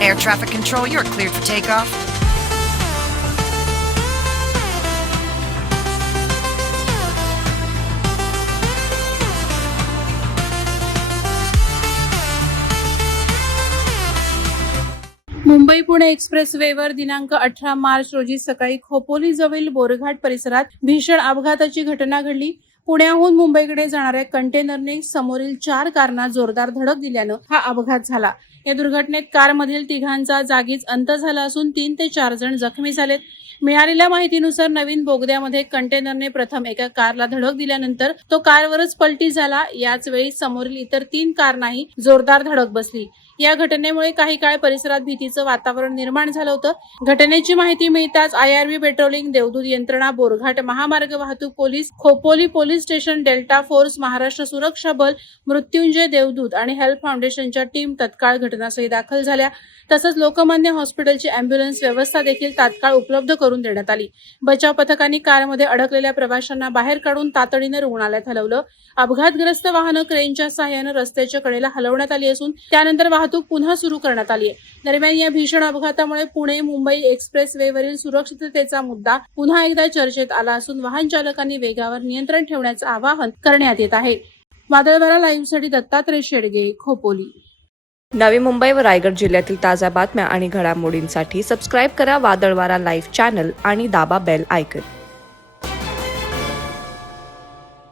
air traffic control. You're cleared for takeoff. Mumbai Pune एक्सप्रेसवेवर दिनांक 18 मार्च रोजी सकाळी खोपोली जवळील बोरघाट परिसरात भीषण अपघाताची घटना घडली. पुण्याहून मुंबईकडे जाणाऱ्या कंटेनरने समोरील 4 कारना जोरदार धडक दिल्यानं हा अपघात झाला. या दुर्घटनेत कारमधील तिघांचा जागीच अंत झाला असून 3 ते 4 जण जखमी झालेत. मिळालेल्या माहितीनुसार नवीन बोगद्यामध्ये कंटेनरने प्रथम एका कारला धडक दिल्यानंतर तो कारवरच पलटी झाला. याच वेळी समोरील इतर 3 कारनाही जोरदार धडक बसली. या घटनेमुळे काही काळ परिसरात भीतीचं वातावरण निर्माण झालं होतं. घटनेची माहिती मिळताच IRB पेट्रोलिंग, देवदूत यंत्रणा, बोरघाट महामार्ग वाहतूक police, Khopoli police station, delta force, Maharashtra सुरक्षा बल, मृत्युंजय देवदूत आणि हेल्प फाउंडेशनच्या टीम तत्काळ घटनास्थळी दाखल झाल्या. तसंच लोकमान्य हॉस्पिटलची अँब्युलन्स व्यवस्था देखील तात्काळ उपलब्ध करून देण्यात आली. बचाव पथकांनी कारमध्ये अडकलेल्या प्रवाशांना बाहेर काढून तातडीनं रुग्णालयात हलवलं. अपघातग्रस्त वाहनं क्रेनच्या सहाय्यानं रस्त्याच्या कडेला हलवण्यात आली असून त्यानंतर वाहतूक पुन्हा सुरू करण्यात आली आहे. दरम्यान या भीषण अपघातामुळे पुणे मुंबई एक्सप्रेसवेवरील सुरक्षिततेचा मुद्दा पुन्हा एकदा चर्चेत आला असून वाहन चालकांनी वेगावर नियंत्रण ठेवण्याचं आवाहन करण्यात येत आहे. वादळवारा लाईव्हसाठी दत्तात्रय शेडगे, खोपोली. नवी मुंबई व रायगड जिल्ह्यातील ताज्या बातम्या आणि घडामोडींसाठी सबस्क्राईब करा वादळवारा लाईव्ह चॅनल आणि दाबा बेल आयकॉन.